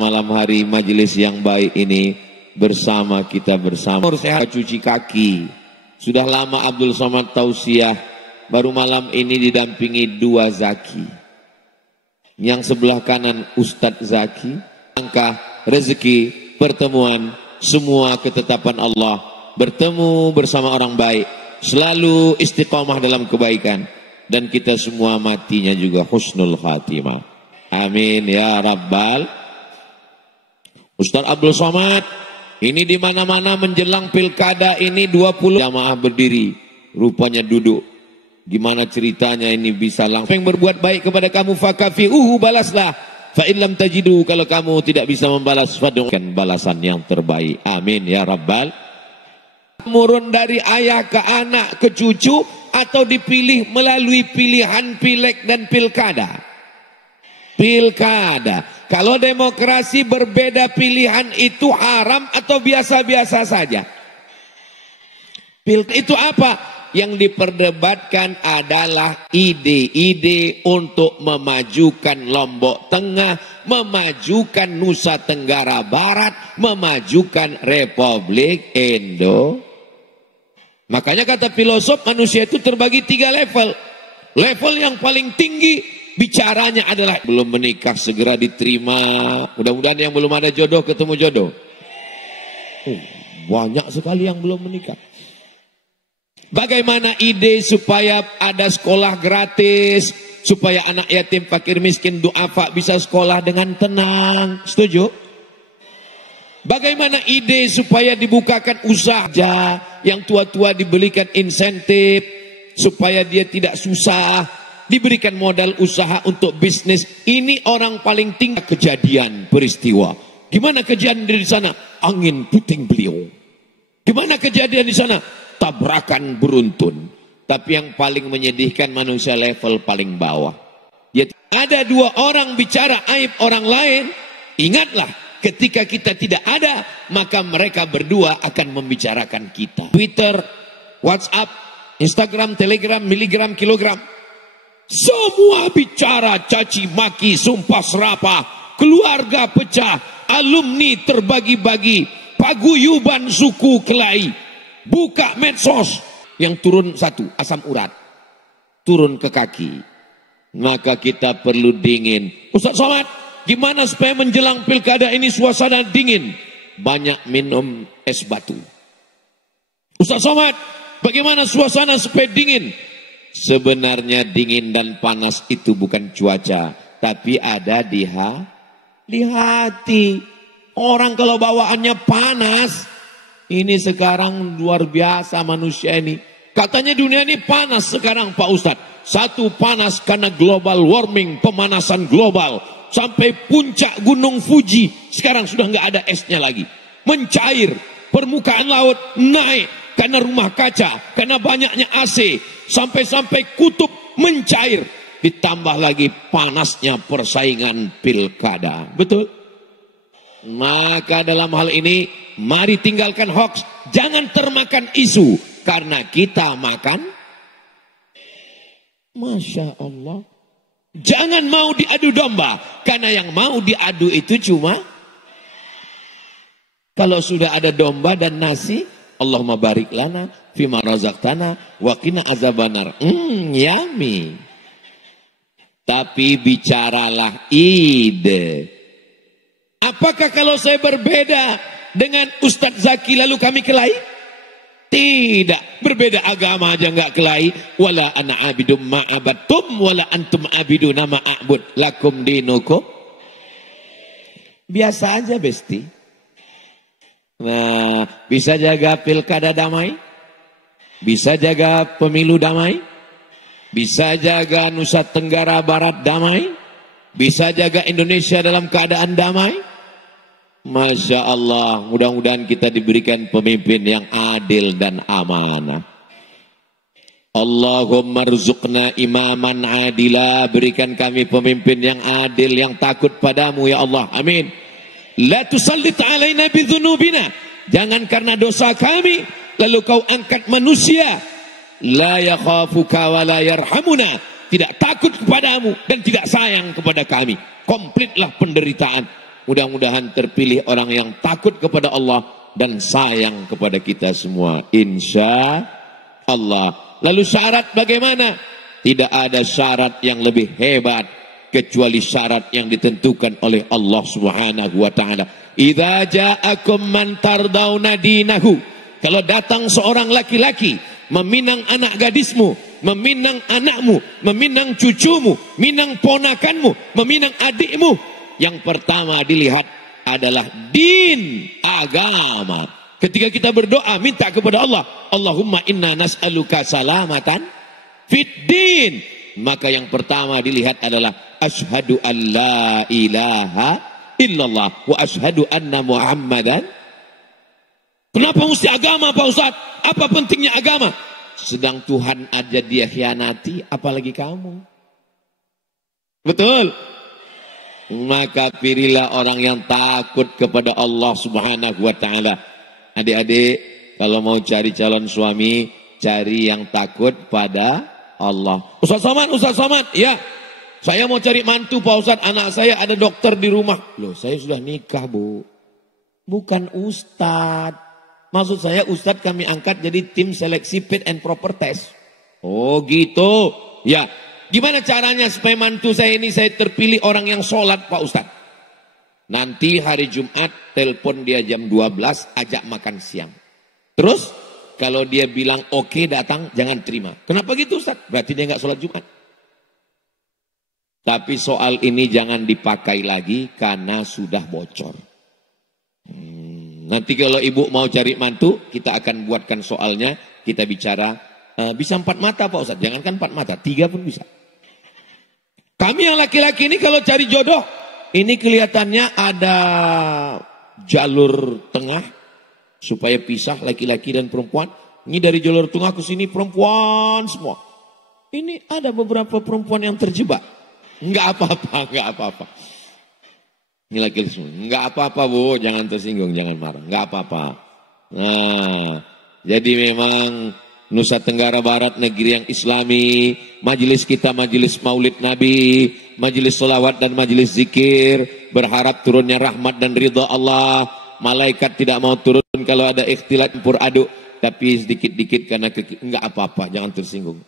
malam hari majelis yang baik ini bersama kita bersama. Sehat cuci kaki. Sudah lama Abdul Somad tausiah, baru malam ini didampingi dua zaki. Yang sebelah kanan Ustadz Zaki, angka rezeki, pertemuan, semua ketetapan Allah, bertemu bersama orang baik, selalu istiqomah dalam kebaikan, dan kita semua matinya juga husnul khatimah. Amin ya Rabbal. Ustaz Abdul Somad ini di mana-mana menjelang pilkada ini 20 jamaah berdiri, rupanya duduk. Gimana ceritanya ini bisa langsung yang berbuat baik kepada kamu fakafi'uhu, balaslah. Fa in lam tajidu, kalau kamu tidak bisa membalas, fad'ukan balasan yang terbaik. Amin ya Rabbal. Murun dari ayah ke anak ke cucu, atau dipilih melalui pilihan pileg dan pilkada. Pilkada. Kalau demokrasi berbeda pilihan itu haram atau biasa-biasa saja? Itu apa? Yang diperdebatkan adalah ide-ide untuk memajukan Lombok Tengah, memajukan Nusa Tenggara Barat, memajukan Republik Indo. Makanya kata filosof, manusia itu terbagi 3 level. Level yang paling tinggi bicaranya adalah belum menikah segera diterima. Mudah-mudahan yang belum ada jodoh ketemu jodoh. Banyak sekali yang belum menikah. Bagaimana ide supaya ada sekolah gratis, supaya anak yatim, fakir, miskin, duafa bisa sekolah dengan tenang. Setuju? Bagaimana ide supaya dibukakan usaha, yang tua-tua diberikan insentif supaya dia tidak susah, diberikan modal usaha untuk bisnis. Ini orang paling tinggi. Kejadian peristiwa. Gimana kejadian di sana? Angin puting beliung. Gimana kejadian di sana? Tabrakan beruntun. Tapi yang paling menyedihkan, manusia level paling bawah. Ada 2 orang bicara aib orang lain. Ingatlah, ketika kita tidak ada, maka mereka berdua akan membicarakan kita. Twitter, WhatsApp, Instagram, Telegram, miligram, kilogram. Semua bicara caci maki, sumpah serapah, keluarga pecah, alumni terbagi-bagi, paguyuban suku kelahi. Buka medsos, yang turun 1 asam urat, turun ke kaki. Maka kita perlu dingin. Ustaz Somad, gimana supaya menjelang pilkada ini suasana dingin? Banyak minum es batu. Ustaz Somad, bagaimana suasana supaya dingin? Sebenarnya dingin dan panas itu bukan cuaca, tapi ada di hati. Orang kalau bawaannya panas, ini sekarang luar biasa manusia ini. Katanya dunia ini panas sekarang Pak Ustadz. 1 panas karena global warming, pemanasan global. Sampai puncak gunung Fuji sekarang sudah nggak ada esnya lagi. Mencair, permukaan laut naik karena rumah kaca, karena banyaknya AC. Sampai-sampai kutub mencair. Ditambah lagi panasnya persaingan pilkada. Betul? Maka dalam hal ini, mari tinggalkan hoax. Jangan termakan isu. Karena kita makan. Masya Allah. Jangan mau diadu domba. Karena yang mau diadu itu cuma. Kalau sudah ada domba dan nasi, Allahumma barik lana fima razaqtana wa qina azabannar. Yummy. Tapi bicaralah ide. Apakah kalau saya berbeda dengan Ustadz Zaki lalu kami kelahi? Tidak. Berbeda agama aja enggak kelahi. Wala ana abidum ma'abattum wala antum abiduna ma'abud lakum dinukum. Biasa aja besti. Nah, bisa jaga pilkada damai? Bisa jaga pemilu damai? Bisa jaga Nusa Tenggara Barat damai? Bisa jaga Indonesia dalam keadaan damai? Masya Allah, mudah-mudahan kita diberikan pemimpin yang adil dan amanah. Allahumma rzuqna imaman adila, berikan kami pemimpin yang adil, yang takut padamu ya Allah, amin. La tusallit alaina bidzunubina, jangan karena dosa kami lalu kau angkat manusia. La yakhafuka wa la yarhamuna, tidak takut kepadamu dan tidak sayang kepada kami. Komplitlah penderitaan. Mudah-mudahan terpilih orang yang takut kepada Allah dan sayang kepada kita semua, insya Allah. Lalu syarat bagaimana? Tidak ada syarat yang lebih hebat kecuali syarat yang ditentukan oleh Allah Subhanahu wa taala. Idza ja'akum man tardawna dinahu. Kalau datang seorang laki-laki meminang anak gadismu, meminang anakmu, meminang cucumu, meminang ponakanmu, meminang adikmu, yang pertama dilihat adalah din, agama. Ketika kita berdoa minta kepada Allah, Allahumma inna nas'aluka salamatan fid din, maka yang pertama dilihat adalah asyhadu an la ilaha illallah wa asyhadu anna Muhammadan. Kenapa mesti agama Pak Ustaz? Apa pentingnya agama? Sedang Tuhan aja dia khianati, apalagi kamu. Betul? Maka pilihlah orang yang takut kepada Allah Subhanahu wa taala. Adik-adik, kalau mau cari calon suami, cari yang takut pada Allah. Ustaz Somad, ya. Saya mau cari mantu Pak Ustaz, anak saya ada dokter di rumah. Loh, saya sudah nikah, Bu. Bukan Ustaz. Maksud saya Ustaz kami angkat jadi tim seleksi fit and proper test. Oh gitu. Ya. Gimana caranya supaya mantu saya ini saya terpilih orang yang sholat Pak Ustaz? Nanti hari Jumat telepon dia jam 12, ajak makan siang. Terus kalau dia bilang oke datang, jangan terima. Kenapa gitu Ustaz? Berarti dia nggak sholat Jumat. Tapi soal ini jangan dipakai lagi karena sudah bocor. Nanti kalau ibu mau cari mantu, kita akan buatkan soalnya, kita bicara. Bisa 4 mata Pak Ustaz, jangankan 4 mata, 3 pun bisa. Kami yang laki-laki ini kalau cari jodoh, ini kelihatannya ada jalur tengah supaya pisah laki-laki dan perempuan. Ini dari jalur tengah ke sini perempuan semua. Ini ada beberapa perempuan yang terjebak. Enggak apa-apa. Ini laki-laki semua. Enggak apa-apa Bu, jangan tersinggung, jangan marah. Enggak apa-apa. Nah, jadi memang Nusa Tenggara Barat negeri yang islami, majelis kita majelis maulid Nabi, majelis selawat dan majelis zikir, berharap turunnya rahmat dan ridha Allah. Malaikat tidak mau turun kalau ada ikhtilat campur aduk, tapi sedikit-dikit karena enggak apa-apa, jangan tersinggung.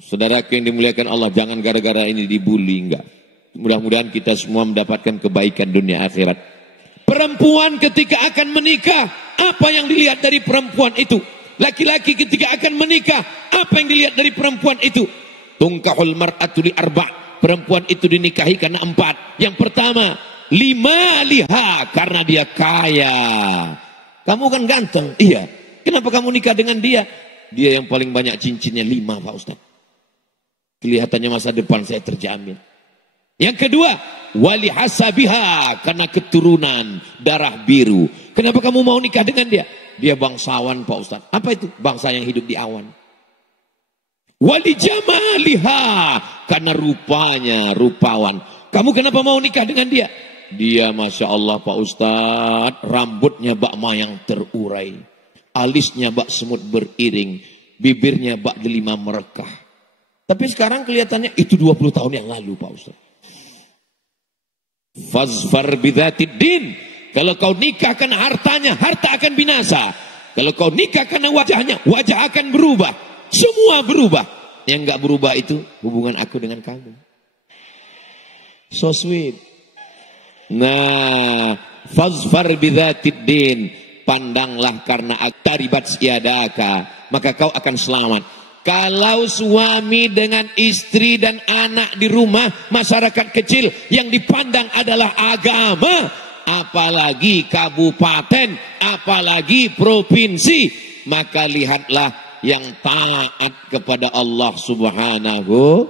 Saudaraku yang dimuliakan Allah, jangan gara-gara ini dibully, enggak. Mudah-mudahan kita semua mendapatkan kebaikan dunia akhirat. Perempuan ketika akan menikah, apa yang dilihat dari perempuan itu? Laki-laki ketika akan menikah, apa yang dilihat dari perempuan itu? Tungkahul mar'atu li arba'. Perempuan itu dinikahi karena 4. Yang pertama, lima liha, karena dia kaya. Kamu kan ganteng, iya. Kenapa kamu nikah dengan dia? Dia yang paling banyak cincinnya 5 Pak Ustaz. Kelihatannya masa depan saya terjamin. Yang kedua, wali hasabiha, karena keturunan darah biru. Kenapa kamu mau nikah dengan dia? Dia bangsawan Pak Ustaz. Apa itu? Bangsa yang hidup di awan. Wali jamaliha, karena rupanya rupawan. Kamu kenapa mau nikah dengan dia? Dia Masya Allah Pak Ustaz, rambutnya bak mayang terurai, alisnya bak semut beriring, bibirnya bak delima merekah. Tapi sekarang kelihatannya itu 20 tahun yang lalu Pak Ustaz. Fazfar bidzatid din. Kalau kau nikah karena hartanya, harta akan binasa. Kalau kau nikah karena wajahnya, wajah akan berubah. Semua berubah. Yang enggak berubah itu hubungan aku dengan kamu. So sweet. Nah, fazfar bidzatid din. Pandanglah karena taribat siadaka, maka kau akan selamat. Kalau suami dengan istri dan anak di rumah, masyarakat kecil yang dipandang adalah agama, apalagi kabupaten, apalagi provinsi, maka lihatlah yang taat kepada Allah Subhanahu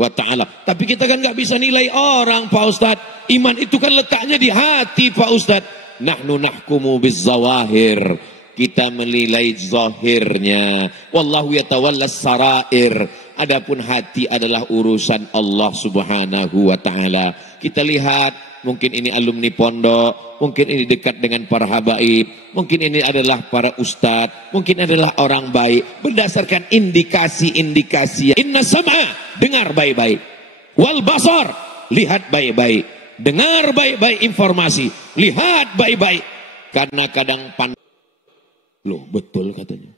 wa ta'ala. Tapi kita kan nggak bisa nilai orang Pak Ustadz. Iman itu kan letaknya di hati Pak Ustadz. Nahnu nahkumu bizzawahir. Kita menilai zahirnya. Wallahu yatawallas sarair. Adapun hati adalah urusan Allah Subhanahu wa ta'ala. Kita lihat, mungkin ini alumni pondok, mungkin ini dekat dengan para habaib, mungkin ini adalah para ustadz, mungkin adalah orang baik. Berdasarkan indikasi-indikasi. Inna sam'a, dengar baik-baik. Wal basar, lihat baik-baik. dengar baik-baik informasi, lihat baik-baik. Karena kadang loh betul katanya.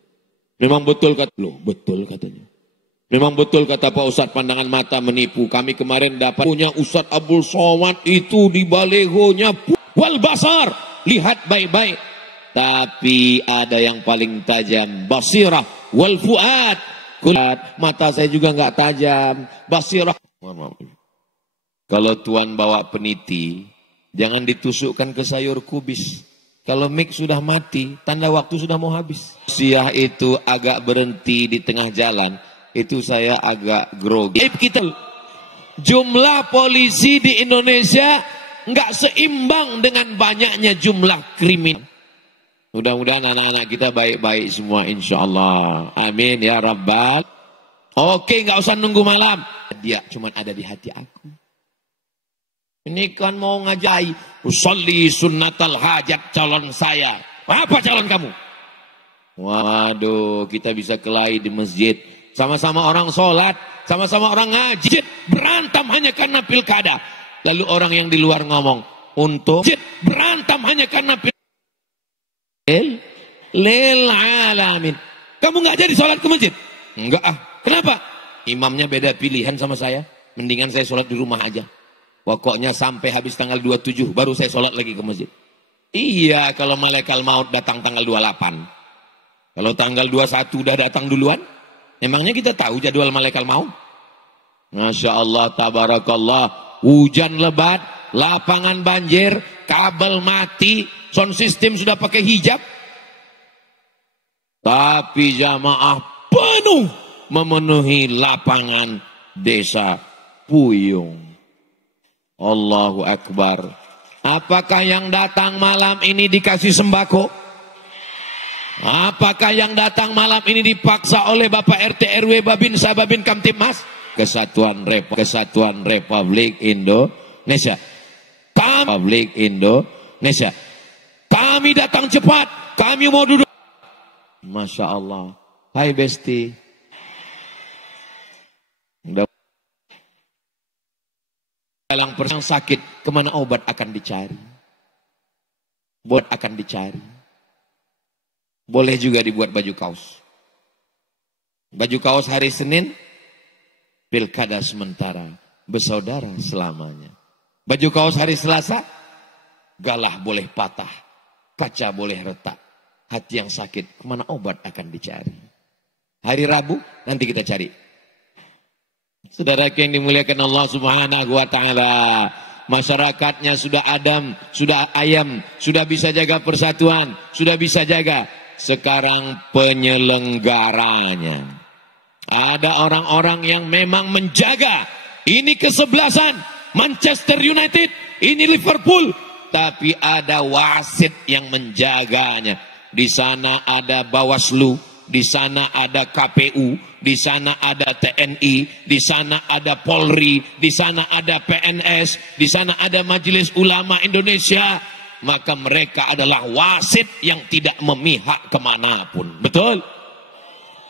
Memang betul katanya. Memang betul kata Pak Ustadz, pandangan mata menipu. Kami kemarin dapat punya Ustadz Abdul Somad itu di balehonya wal basar, lihat baik-baik. Tapi ada yang paling tajam, basirah wal fuad. Mata saya juga nggak tajam, basirah. Kalau tuan bawa peniti, jangan ditusukkan ke sayur kubis. Kalau mic sudah mati, tanda waktu sudah mau habis. Siah itu agak berhenti di tengah jalan, itu saya agak grogi. Kita jumlah polisi di Indonesia nggak seimbang dengan banyaknya jumlah kriminal. Mudah-mudahan anak-anak kita baik-baik semua, insya Allah. Amin ya Rabbal. Oke, nggak usah nunggu malam. Dia cuma ada di hati aku. Ini kan mau ngajai, usolli sunnatal hajat calon saya. Apa calon kamu? Waduh, kita bisa kelahi di masjid. Sama-sama orang sholat, sama-sama orang ngaji. Berantem hanya karena pilkada. Lalu orang yang di luar ngomong, untuk berantem hanya karena pilkada. Lil alamin. Kamu nggak jadi sholat ke masjid? Enggak ah. Kenapa? Imamnya beda pilihan sama saya. Mendingan saya sholat di rumah aja. Pokoknya sampai habis tanggal 27 baru saya sholat lagi ke masjid. Iya, kalau malaikat maut datang tanggal 28. Kalau tanggal 21 udah datang duluan, emangnya kita tahu jadwal malaikat maut? Masya Allah, tabarakallah. Hujan lebat, lapangan banjir, kabel mati, sound system sudah pakai hijab. Tapi jamaah penuh memenuhi lapangan desa Puyung. Allahu Akbar. Apakah yang datang malam ini dikasih sembako? Apakah yang datang malam ini dipaksa oleh Bapak RT RW Babinsa Babin Kamtibmas? Kesatuan Republik Indonesia. Republik Indonesia. Kami datang cepat. Kami mau duduk. Masya Allah. Hai Besti. Dalam perang sakit, kemana obat akan dicari? Obat akan dicari. Boleh juga dibuat baju kaos. Baju kaos hari Senin, pilkada sementara, bersaudara selamanya. Baju kaos hari Selasa, galah boleh patah, kaca boleh retak. Hati yang sakit, kemana obat akan dicari? Hari Rabu, nanti kita cari. Saudara yang dimuliakan Allah Subhanahu wa Ta'ala, masyarakatnya sudah adem, sudah ayam, sudah bisa jaga persatuan, sudah bisa jaga. Sekarang penyelenggaranya, ada orang-orang yang memang menjaga. Ini kesebelasan Manchester United, ini Liverpool, tapi ada wasit yang menjaganya. Di sana ada Bawaslu, di sana ada KPU, di sana ada TNI, di sana ada Polri, di sana ada PNS, di sana ada Majelis Ulama Indonesia. Maka mereka adalah wasit yang tidak memihak kemanapun. Betul?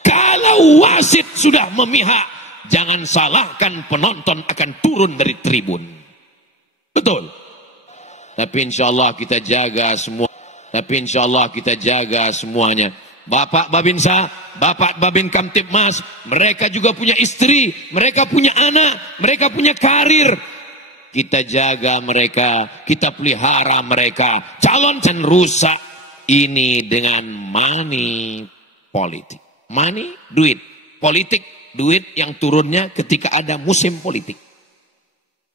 Kalau wasit sudah memihak, jangan salahkan penonton akan turun dari tribun. Betul? Tapi insya Allah kita jaga semua. Tapi insya Allah kita jaga semuanya. Bapak Babinsa, Bapak Babin Kamtibmas, mereka juga punya istri, mereka punya anak, mereka punya karir. Kita jaga mereka, kita pelihara mereka. Calon dan rusak ini dengan money politik. Money, duit. Politik, duit yang turunnya ketika ada musim politik.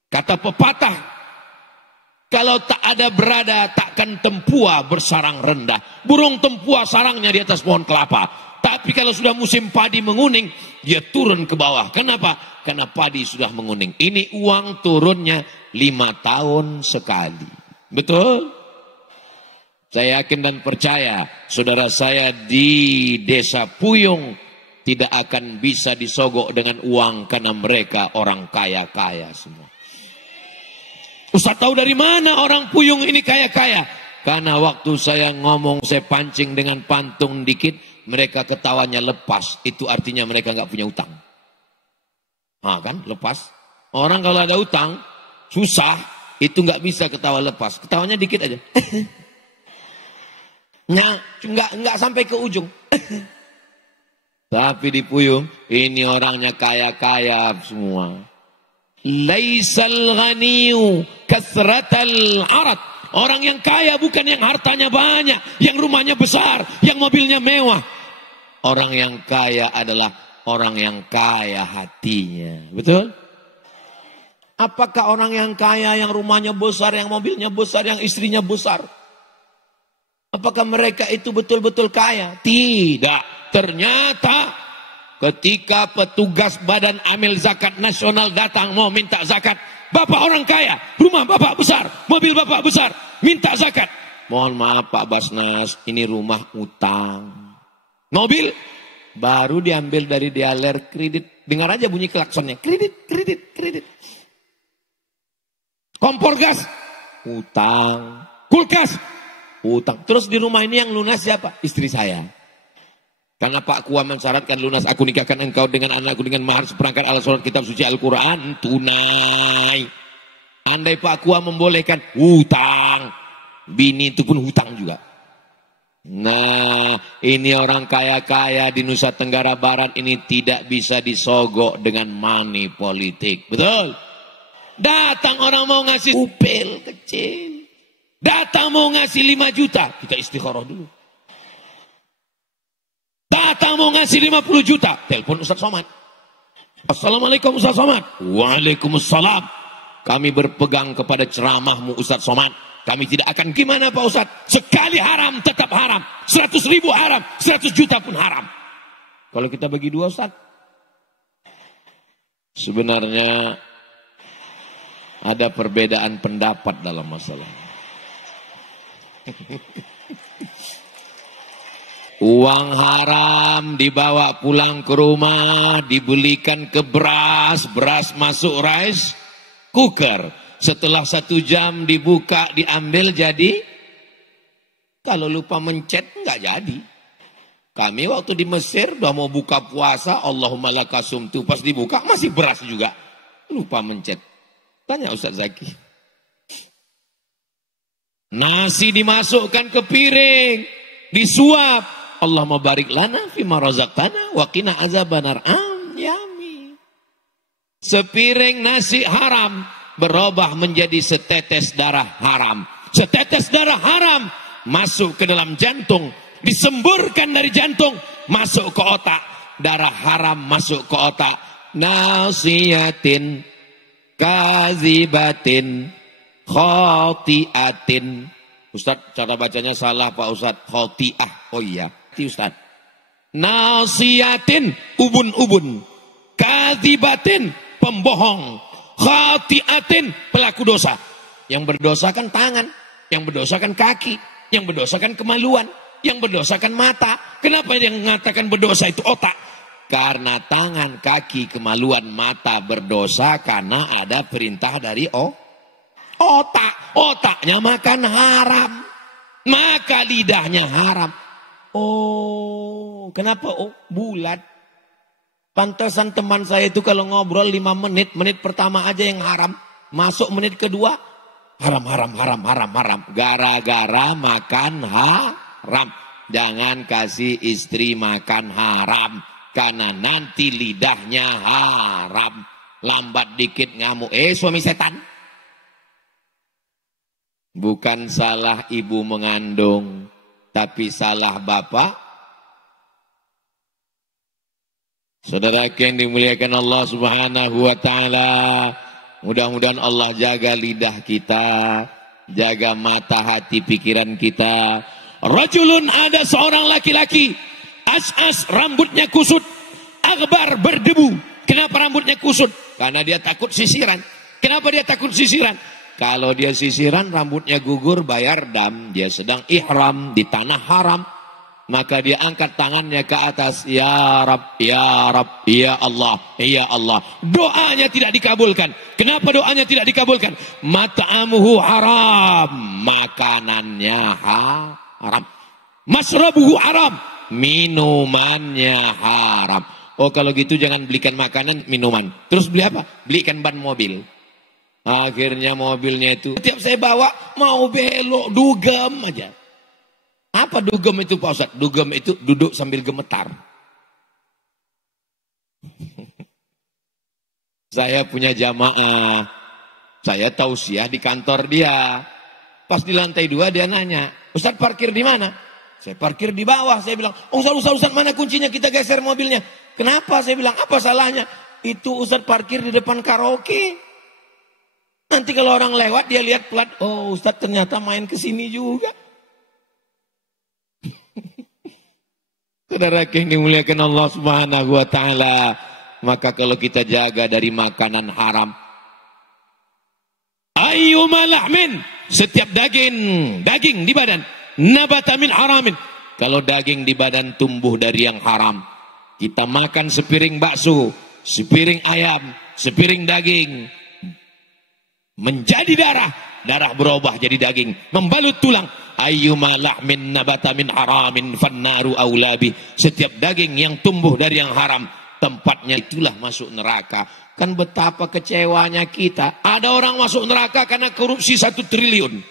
Kata pepatah, kalau tak ada berada, takkan tempua bersarang rendah. Burung tempua sarangnya di atas pohon kelapa. Tapi kalau sudah musim padi menguning, dia turun ke bawah. Kenapa? Karena padi sudah menguning. Ini uang turunnya 5 tahun sekali. Betul? Saya yakin dan percaya, saudara saya di desa Puyung tidak akan bisa disogok dengan uang karena mereka orang kaya-kaya semua. Ustaz tahu dari mana orang Puyung ini kaya-kaya? Karena waktu saya ngomong, saya pancing dengan pantung dikit, mereka ketawanya lepas. Itu artinya mereka nggak punya utang. Kan lepas. Orang kalau ada utang, susah. Itu nggak bisa ketawa lepas. Ketawanya dikit aja. Nggak sampai ke ujung. Tapi di puyung, ini orangnya kaya-kaya semua. Laisal ghaniyu kasratal arad. Orang yang kaya bukan yang hartanya banyak, yang rumahnya besar, yang mobilnya mewah. Orang yang kaya adalah orang yang kaya hatinya. Betul? Apakah orang yang kaya, yang rumahnya besar, yang mobilnya besar, yang istrinya besar, apakah mereka itu betul-betul kaya? Tidak. Ternyata ketika petugas Badan Amil Zakat Nasional datang mau minta zakat, bapak orang kaya, rumah bapak besar, mobil bapak besar, minta zakat. Mohon maaf Pak Basnas, ini rumah utang. Mobil baru diambil dari dialer kredit. Dengar aja bunyi klaksonnya, kredit, kredit, kredit. Kompor gas, utang. Kulkas, utang. Terus di rumah ini yang lunas siapa? Istri saya. Karena Pak Kua mensyaratkan lunas aku nikahkan engkau dengan anakku dengan mahar seperangkat alat sholat kitab suci Al-Quran tunai. Andai Pak Kua membolehkan hutang, bini itu pun hutang juga. Nah, ini orang kaya-kaya di Nusa Tenggara Barat ini tidak bisa disogok dengan money politik. Betul? Datang orang mau ngasih upil kecil. Datang mau ngasih 5 juta. Kita istikharah dulu. Datang mau ngasih 50 juta. Telepon Ustaz Somad. Assalamualaikum Ustaz Somad. Waalaikumsalam. Kami berpegang kepada ceramahmu Ustaz Somad. Kami tidak akan gimana Pak Ustaz. Sekali haram tetap haram. 100 ribu haram. 100 juta pun haram. Kalau kita bagi dua Ustaz. Sebenarnya ada perbedaan pendapat dalam masalah. Uang haram dibawa pulang ke rumah, dibelikan ke beras, beras masuk rice cooker. Setelah 1 jam dibuka, diambil jadi. Kalau lupa mencet, nggak jadi. Kami waktu di Mesir, udah mau buka puasa, Allahumma lakasumtu, pas dibuka masih beras juga. Lupa mencet. Tanya Ustaz Zaki. Nasi dimasukkan ke piring, disuap. Allah mabarik lana fima razaqtana wa qina azabannar. Yami. Sepiring nasi haram berubah menjadi setetes darah haram. Setetes darah haram masuk ke dalam jantung, disemburkan dari jantung masuk ke otak. Darah haram masuk ke otak. Nasiyatin kazibatin khotiatin. Ustaz, cara bacanya salah Pak Ustaz. Khotiah. Oh iya, Ustaz. Nasiyatin, ubun-ubun. Kadzibatin, pembohong. Khotiatin, pelaku dosa. Yang berdosa kan tangan, yang berdosa kan kaki, yang berdosa kan kemaluan, yang berdosa kan mata. Kenapa yang mengatakan berdosa itu otak? Karena tangan, kaki, kemaluan, mata berdosa karena ada perintah dari otak. Otaknya makan haram, maka lidahnya haram. Oh, kenapa? Oh, bulat. Pantesan teman saya itu kalau ngobrol 5 menit, menit pertama aja yang haram, masuk menit kedua haram. Gara-gara makan haram. Jangan kasih istri makan haram, karena nanti lidahnya haram. Lambat dikit ngamuk. Suami setan. Bukan salah ibu mengandung, tapi salah bapak. Saudara yang dimuliakan Allah Subhanahu wa taala, mudah-mudahan Allah jaga lidah kita, jaga mata hati pikiran kita. Rajulun, ada seorang laki-laki, as-as, rambutnya kusut, akbar, berdebu. Kenapa rambutnya kusut? Karena dia takut sisiran. Kenapa dia takut sisiran? Kalau dia sisiran rambutnya gugur, bayar dam. Dia sedang ihram di tanah haram. Maka dia angkat tangannya ke atas. Ya Rab, ya Rab, ya Allah, ya Allah. Doanya tidak dikabulkan. Kenapa doanya tidak dikabulkan? Mat'amuhu haram. Makanannya haram. Masrabuhu haram. Minumannya haram. Oh, kalau gitu jangan belikan makanan, minuman. Terus beli apa? Belikan ban mobil. Akhirnya mobilnya itu, setiap saya bawa mau belok, dugem aja. Apa dugem itu Pak Ustadz? Dugem itu duduk sambil gemetar. Saya punya jamaah, saya tausiah di kantor dia. Pas di lantai 2 dia nanya, Ustadz parkir di mana? Saya parkir di bawah. Saya bilang, Ustadz mana kuncinya, kita geser mobilnya. Kenapa? Saya bilang, apa salahnya? Itu Ustadz parkir di depan karaoke. Nanti kalau orang lewat dia lihat plat, oh Ustadz ternyata main ke sini juga. Saudara yang dimuliakan Allah Subhanahu wa taala, maka kalau kita jaga dari makanan haram, ayyuma lahmin, setiap daging di badan, nabata min haramin, kalau daging di badan tumbuh dari yang haram, kita makan sepiring bakso, sepiring ayam, sepiring daging, menjadi darah berubah jadi daging, membalut tulang. Ayyuma lahmin nabata min haramin fannaru aulabi, setiap daging yang tumbuh dari yang haram, tempatnya itulah masuk neraka. Kan betapa kecewanya kita. Ada orang masuk neraka karena korupsi 1 triliun.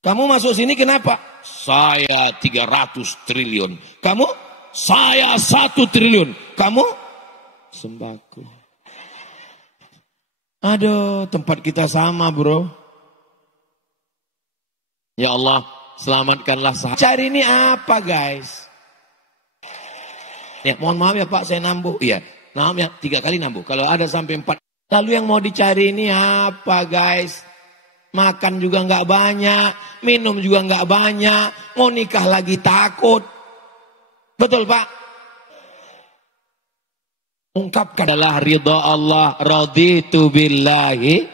Kamu masuk sini kenapa? Saya 300 triliun. Kamu? Saya 1 triliun. Kamu? Sembako. Aduh, tempat kita sama bro. Ya Allah, selamatkanlah sahabat. Cari ini apa guys? Ya, mohon maaf ya Pak, saya nambah. Iya, maaf ya, 3 kali nambah. Kalau ada sampai 4. Lalu yang mau dicari ini apa guys? Makan juga nggak banyak, minum juga nggak banyak, mau nikah lagi takut. Betul Pak? Ungkapkan adalah ridha Allah, raditu billahi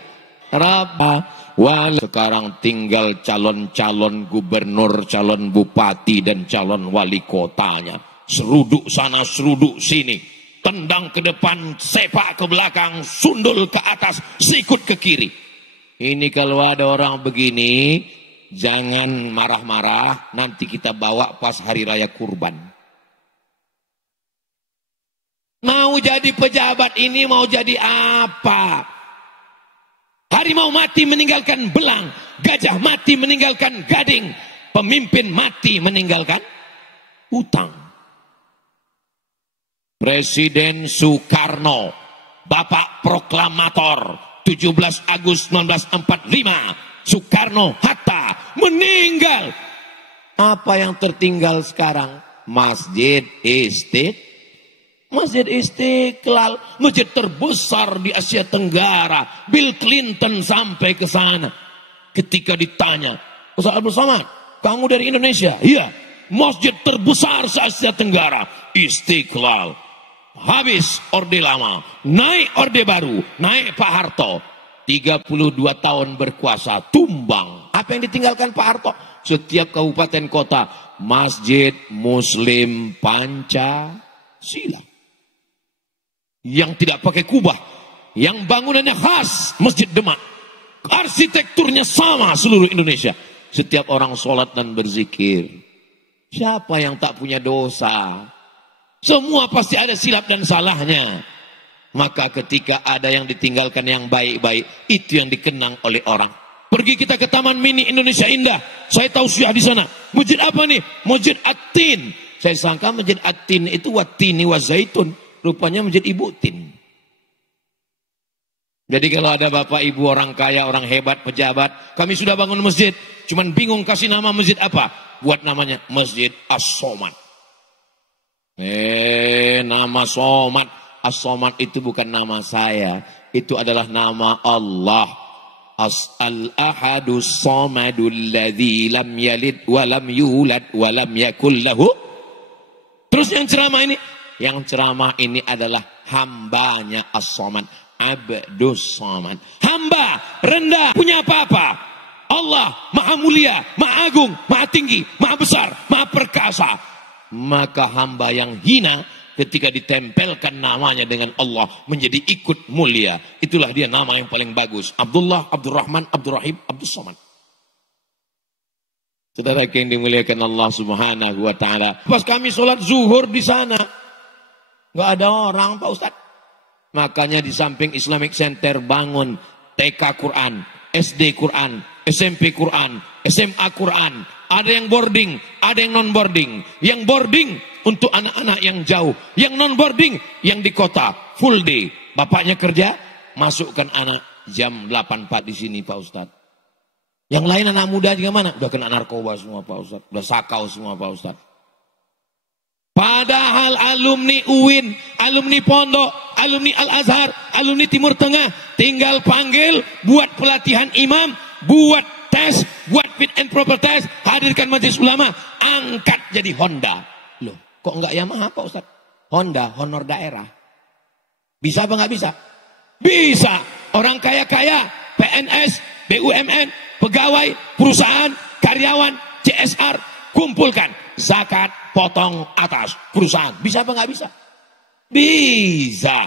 rabba. Sekarang tinggal calon-calon gubernur, calon bupati dan calon wali kotanya. Seruduk sana, seruduk sini. Tendang ke depan, sepak ke belakang, sundul ke atas, sikut ke kiri. Ini kalau ada orang begini, jangan marah-marah, nanti kita bawa pas hari raya kurban. Mau jadi pejabat ini, mau jadi apa? Harimau mati meninggalkan belang, gajah mati meninggalkan gading, pemimpin mati meninggalkan hutang. Presiden Soekarno, Bapak Proklamator, 17 Agustus 1945, Soekarno-Hatta meninggal. Apa yang tertinggal sekarang? Masjid Istiqlal, masjid terbesar di Asia Tenggara. Bill Clinton sampai ke sana. Ketika ditanya, Ustaz Abdul Somad, kamu dari Indonesia? Iya. Masjid terbesar se Asia Tenggara, Istiqlal. Habis Orde Lama, naik Orde Baru, naik Pak Harto. 32 tahun berkuasa, tumbang. Apa yang ditinggalkan Pak Harto? Setiap kabupaten kota, masjid Muslim Pancasila. Yang tidak pakai kubah, yang bangunannya khas Masjid Demak, arsitekturnya sama seluruh Indonesia. Setiap orang sholat dan berzikir. Siapa yang tak punya dosa? Semua pasti ada silap dan salahnya. Maka ketika ada yang ditinggalkan yang baik-baik, itu yang dikenang oleh orang. Pergi kita ke Taman Mini Indonesia Indah, saya tahu sudah di sana. Masjid apa nih? Masjid At-Tin. Saya sangka Masjid At-Tin itu Watini wa Zaitun. Rupanya Masjid Ibu Tin. Jadi kalau ada bapak ibu orang kaya, orang hebat, pejabat, kami sudah bangun masjid, cuman bingung kasih nama masjid apa? Buat namanya Masjid As-Somad. Nama Somad. As-Somad itu bukan nama saya, itu adalah nama Allah. Al-Ahadus Somadul ladzi lam yalid wa lam yulad wa lam yakul lahu. Terus yang ceramah ini, adalah hambanya As-Somad, Abdus Somad. Hamba rendah, punya apa-apa. Allah maha mulia, maha agung, maha tinggi, maha besar, maha perkasa. Maka hamba yang hina ketika ditempelkan namanya dengan Allah menjadi ikut mulia. Itulah dia nama yang paling bagus. Abdullah, Abdurrahman, Abdurrahim, Abdus Somad. Saudara yang dimuliakan Allah Subhanahu wa taala. Pas kami sholat zuhur di sana, nggak ada orang Pak Ustadz. Makanya di samping Islamic Center bangun TK Quran, SD Quran, SMP Quran, SMA Quran. Ada yang boarding, ada yang non boarding. Yang boarding untuk anak-anak yang jauh, yang non boarding yang di kota full day. Bapaknya kerja, masukkan anak jam 8.4 di sini Pak Ustadz. Yang lain anak muda juga mana? Udah kena narkoba semua Pak Ustadz, udah sakau semua Pak Ustadz. Padahal alumni UIN, alumni Pondok, alumni Al-Azhar, alumni Timur Tengah tinggal panggil, buat pelatihan imam, buat tes, buat fit and proper test, hadirkan majelis ulama, angkat jadi Honda. Loh, kok enggak Yamaha Pak Ustadz? Honda, honor daerah. Bisa apa enggak bisa? Bisa. Orang kaya-kaya, PNS, BUMN, pegawai, perusahaan, karyawan, CSR, kumpulkan zakat, potong atas perusahaan. Bisa apa enggak bisa? Bisa.